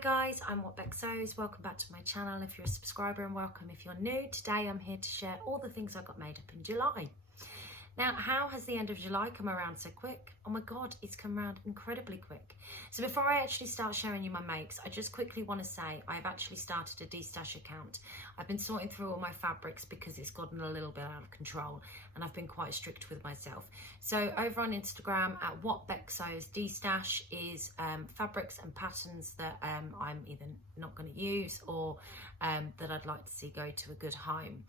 guys, I'm Whatbecsewsdestash. Welcome back to my channel if you're a subscriber, and welcome if you're new. Today I'm here to share all the things I got made up in July. Now, how has the end of July come around so quick? Oh my God, it's come around incredibly quick. So before I actually start showing you my makes, I just quickly want to say I've actually started a destash account. I've been sorting through all my fabrics because it's gotten a little bit out of control and I've been quite strict with myself. So over on Instagram at Whatbecsewsdestash is fabrics and patterns that I'm either not going to use or that I'd like to see go to a good home.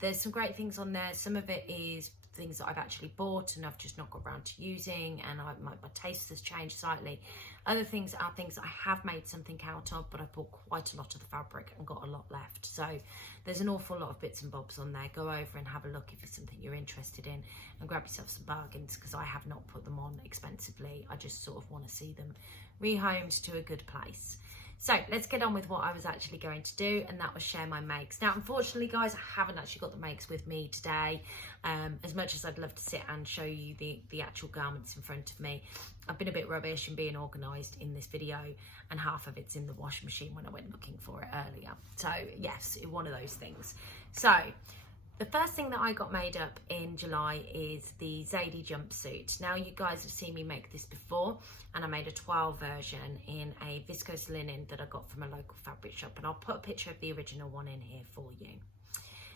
There's some great things on there. Some of it is things that I've actually bought and I've just not got around to using, and my taste has changed slightly. Other things are things that I have made something out of, but I bought quite a lot of the fabric and got a lot left. So there's an awful lot of bits and bobs on there. Go over and have a look if it's something you're interested in, and grab yourself some bargains, because I have not put them on expensively. I just sort of want to see them rehomed to a good place. So let's get on with what I was actually going to do, and that was share my makes. Now, unfortunately, guys, I haven't actually got the makes with me today. As much as I'd love to sit and show you the actual garments in front of me, I've been a bit rubbish in being organised in this video, and half of it's in the washing machine when I went looking for it earlier. So yes, one of those things. So the first thing that I got made up in July is the Zara jumpsuit. Now, you guys have seen me make this before, and I made a 12 version in a viscose linen that I got from a local fabric shop, and I'll put a picture of the original one in here for you.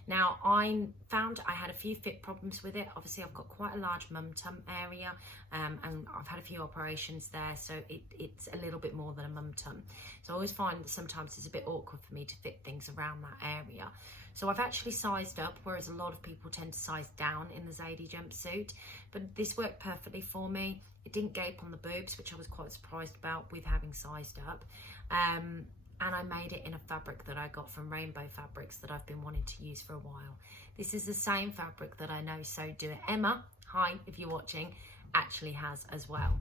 Now, I found I had a few fit problems with it. Obviously, I've got quite a large mum tum area, and I've had a few operations there, so it's a little bit more than a mum tum. So I always find that sometimes it's a bit awkward for me to fit things around that area. So I've actually sized up, whereas a lot of people tend to size down in the Zadie jumpsuit, but this worked perfectly for me. It didn't gape on the boobs, which I was quite surprised about with having sized up. And I made it in a fabric that I got from Rainbow Fabrics that I've been wanting to use for a while. This is the same fabric that I know So Do It Emma, hi if you're watching, actually has as well.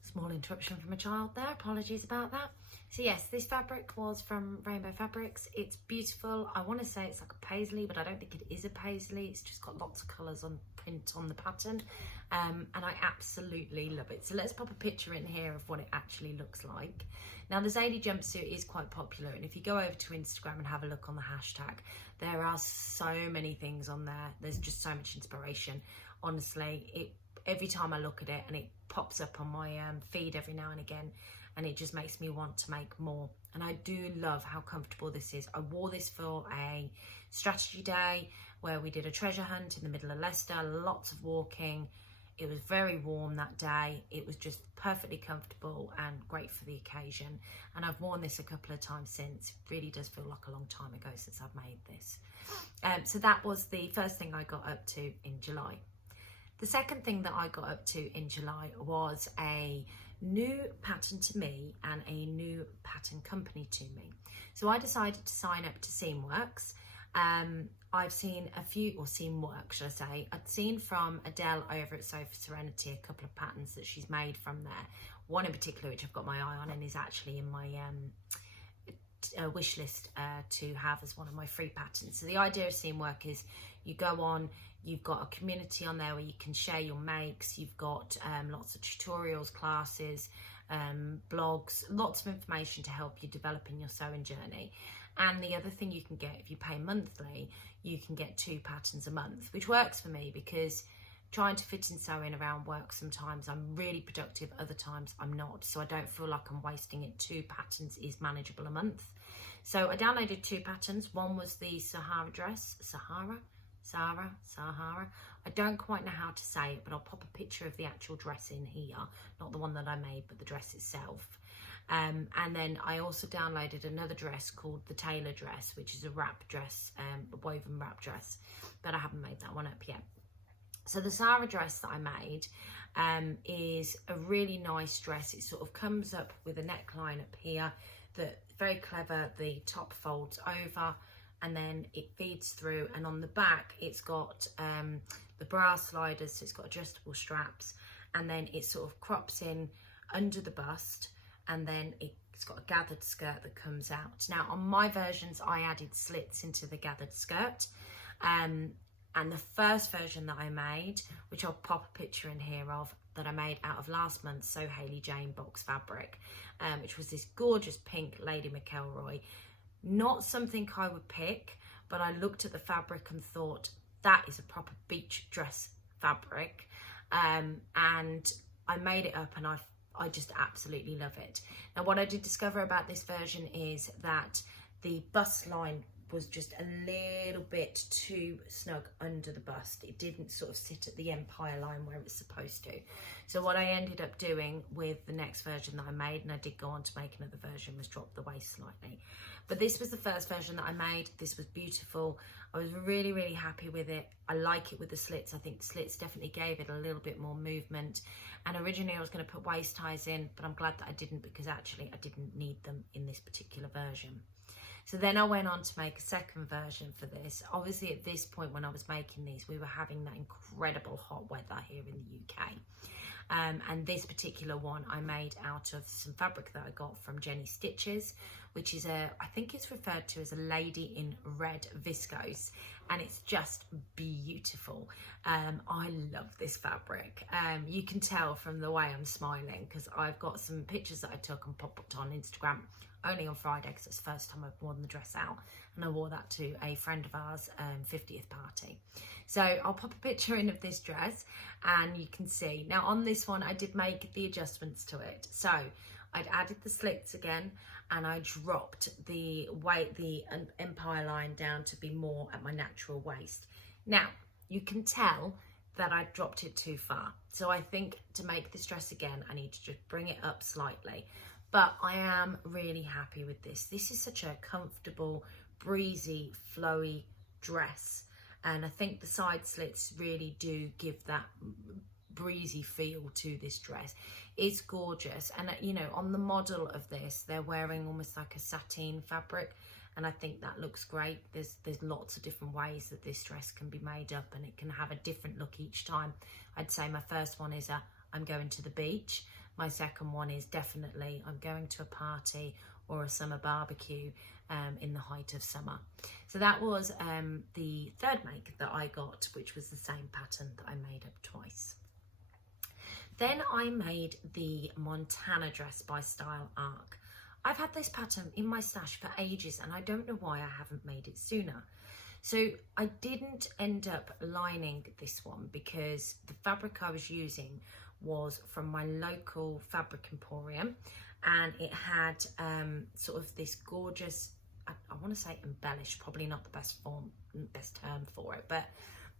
Small interruption from a child there, apologies about that. So yes, this fabric was from Rainbow Fabrics. It's beautiful. I want to say it's like a paisley, but I don't think it is a paisley. It's just got lots of colours on print on the pattern, and I absolutely love it. So let's pop a picture in here of what it actually looks like. Now, the Zadie jumpsuit is quite popular, and if you go over to Instagram and have a look on the hashtag, there are so many things on there. There's just so much inspiration. Honestly, every time I look at it, and it pops up on my feed every now and again, and it just makes me want to make more. And I do love how comfortable this is. I wore this for a strategy day where we did a treasure hunt in the middle of Leicester, lots of walking. It was very warm that day. It was just perfectly comfortable and great for the occasion. And I've worn this a couple of times since. It really does feel like a long time ago since I've made this. So that was the first thing I got up to in July. The second thing that I got up to in July was a new pattern to me and a new pattern company to me. So I decided to sign up to Seeworks. I've seen a few, or Seeworks should I say, I'd seen from Adele over at Sofa Serenity a couple of patterns that she's made from there. One in particular which I've got my eye on and is actually in my wish list to have as one of my free patterns. So the idea of Seeworks is you go on, you've got a community on there where you can share your makes. You've got lots of tutorials, classes, blogs, lots of information to help you develop in your sewing journey. And the other thing you can get, if you pay monthly, you can get 2 patterns a month, which works for me because trying to fit in sewing around work, sometimes I'm really productive, other times I'm not. So I don't feel like I'm wasting it. 2 patterns is manageable a month. So I downloaded 2 patterns. One was the Sahara dress, Sahara. I don't quite know how to say it, but I'll pop a picture of the actual dress in here, not the one that I made, but the dress itself. And then I also downloaded another dress called the Tailor dress, which is a wrap dress, a woven wrap dress, but I haven't made that one up yet. So the Zara dress that I made is a really nice dress. It sort of comes up with a neckline up here that very clever. The top folds over and then it feeds through, and on the back it's got the bra sliders, so it's got adjustable straps, and then it sort of crops in under the bust, and then it's got a gathered skirt that comes out. Now on my versions I added slits into the gathered skirt, and the first version that I made, which I'll pop a picture in here of, that I made out of last month's So Hayley Jane box fabric, which was this gorgeous pink Lady McElroy. Not something I would pick, but I looked at the fabric and thought, that is a proper beach dress fabric. And I made it up, and I just absolutely love it. Now, what I did discover about this version is that the bust line was just a little bit too snug under the bust. It didn't sort of sit at the empire line where it's supposed to. So what I ended up doing with the next version that I made, and I did go on to make another version, was drop the waist slightly. But this was the first version that I made. This was beautiful. I was really, really happy with it. I like it with the slits. I think the slits definitely gave it a little bit more movement. And originally I was going to put waist ties in, but I'm glad that I didn't, because actually I didn't need them in this particular version. So then I went on to make a second version for this. Obviously at this point when I was making these, we were having that incredible hot weather here in the UK. And this particular one I made out of some fabric that I got from Jenny Stitches, which is I think it's referred to as a lady in red viscose, and it's just beautiful. I love this fabric. You can tell from the way I'm smiling, because I've got some pictures that I took and popped on Instagram only on Friday, because it's the first time I've worn the dress out, and I wore that to a friend of ours 50th party. So I'll pop a picture in of this dress and you can see. Now on this one I did make the adjustments to it. So I'd added the slits again, and I dropped the empire line down to be more at my natural waist. Now you can tell that I dropped it too far, so I think to make this dress again I need to just bring it up slightly. But I am really happy with this. This is such a comfortable, breezy, flowy dress, and I think the side slits really do give that breezy feel to this dress. It's gorgeous, and you know, on the model of this they're wearing almost like a sateen fabric, and I think that looks great. There's lots of different ways that this dress can be made up, and it can have a different look each time. I'd say my first one is I'm going to the beach. My second one is definitely I'm going to a party or a summer barbecue in the height of summer. So that was the third make that I got, which was the same pattern that I made up twice. Then I made the Montana dress by Style Arc. I've had this pattern in my stash for ages, and I don't know why I haven't made it sooner. So I didn't end up lining this one because the fabric I was using was from my local fabric emporium, and it had sort of this gorgeous, I want to say embellished, probably not the best term for it, but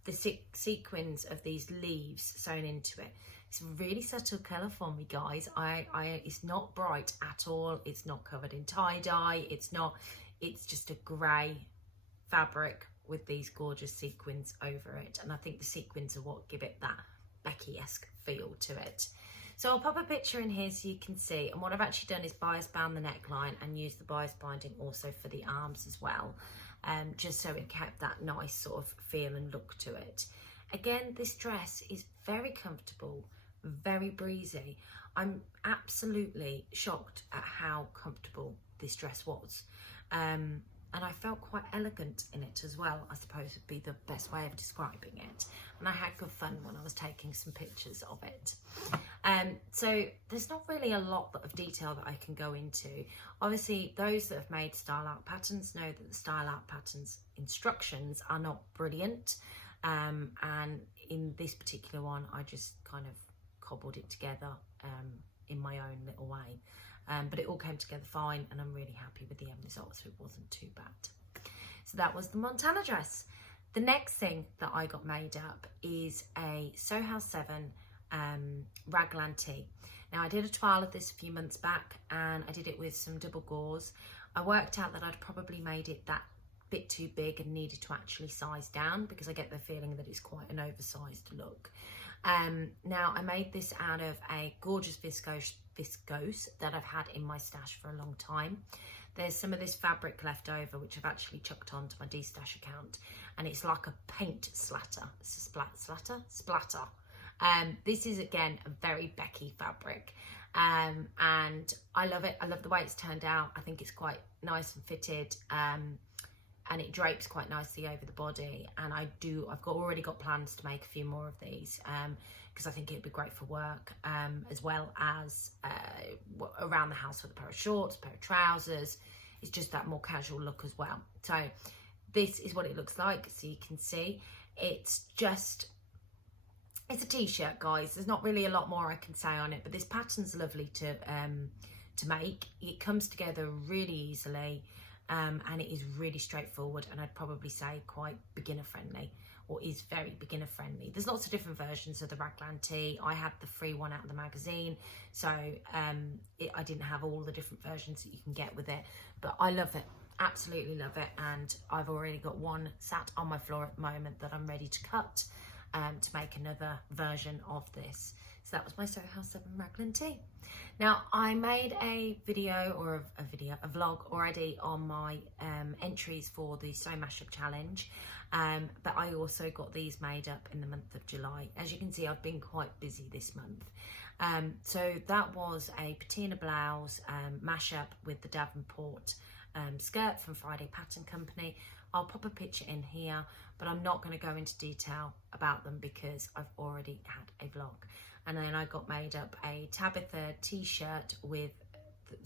the sequins of these leaves sewn into it. It's a really subtle colour for me, guys. It's not bright at all. It's not covered in tie-dye. It's just a grey fabric with these gorgeous sequins over it, and I think the sequins are what give it that Becky-esque feel to it. So I'll pop a picture in here so you can see, and what I've actually done is bias bound the neckline and used the bias binding also for the arms as well, just so it kept that nice sort of feel and look to it. Again, this dress is very comfortable, very breezy. I'm absolutely shocked at how comfortable this dress was. And I felt quite elegant in it as well, I suppose would be the best way of describing it. And I had good fun when I was taking some pictures of it. So there's not really a lot of detail that I can go into. Obviously, those that have made Style Art patterns know that the Style Art patterns instructions are not brilliant. And in this particular one, I just kind of cobbled it together in my own little way. But it all came together fine, and I'm really happy with the end result, so it wasn't too bad. So that was the Montana dress. The next thing that I got made up is a Soho7 Raglan Tee. Now I did a trial of this a few months back, and I did it with some double gauze. I worked out that I'd probably made it that bit too big and needed to actually size down, because I get the feeling that it's quite an oversized look. Now I made this out of a gorgeous viscose that I've had in my stash for a long time. There's some of this fabric left over, which I've actually chucked onto my D-Stash account, and it's like a paint splatter. It's a splatter. This is again a very Becky fabric, and I love it. I love the way it's turned out. I think it's quite nice and fitted, and it drapes quite nicely over the body. And I've already got plans to make a few more of these, because I think it'd be great for work, as well as around the house with a pair of shorts, a pair of trousers. It's just that more casual look as well. So this is what it looks like. So you can see it's a t-shirt, guys. There's not really a lot more I can say on it, but this pattern's lovely to make. It comes together really easily, and it is really straightforward, and I'd probably say quite beginner friendly, or is very beginner friendly. There's lots of different versions of the Raglan Tee. I had the free one out of the magazine, so I didn't have all the different versions that you can get with it, but I love it, absolutely love it. And I've already got one sat on my floor at the moment that I'm ready to cut, to make another version of this. So that was my Soho7 Raglan Tee. Now, I made a video, or a vlog already on my entries for the Sew Mashup challenge, but I also got these made up in the month of July. As you can see, I've been quite busy this month. So that was a patina blouse mashup with the Davenport skirt from Friday Pattern Company. I'll pop a picture in here, but I'm not going to go into detail about them because I've already had a vlog. And then I got made up a Tabitha t-shirt with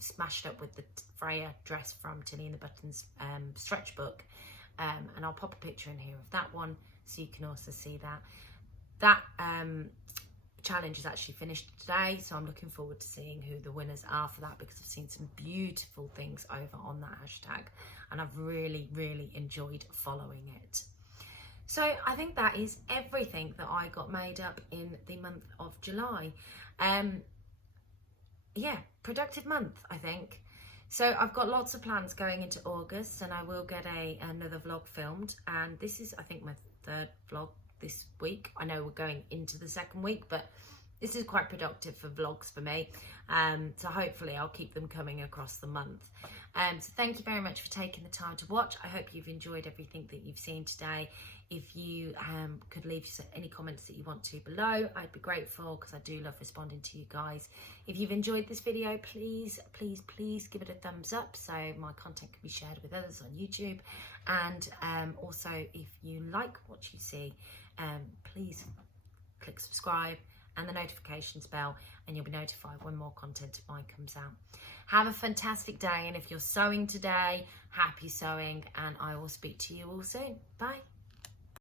smashed up with the Freya dress from Tilly and the Buttons stretch book, and I'll pop a picture in here of that one so you can also see that. That challenge is actually finished today, so I'm looking forward to seeing who the winners are for that, because I've seen some beautiful things over on that hashtag, and I've really enjoyed following it. So I think that is everything that I got made up in the month of July. Yeah, productive month, I think. So I've got lots of plans going into August, and I will get another vlog filmed, and this is, I think, my third vlog this week. I know we're going into the second week, but this is quite productive for vlogs for me. So hopefully I'll keep them coming across the month. So thank you very much for taking the time to watch. I hope you've enjoyed everything that you've seen today. If you could leave any comments that you want to below, I'd be grateful, because I do love responding to you guys. If you've enjoyed this video, please give it a thumbs up so my content can be shared with others on YouTube. And also, if you like what you see, please click subscribe and the notifications bell, and you'll be notified when more content of mine comes out. Have a fantastic day, and if you're sewing today, happy sewing, and I will speak to you all soon. Bye.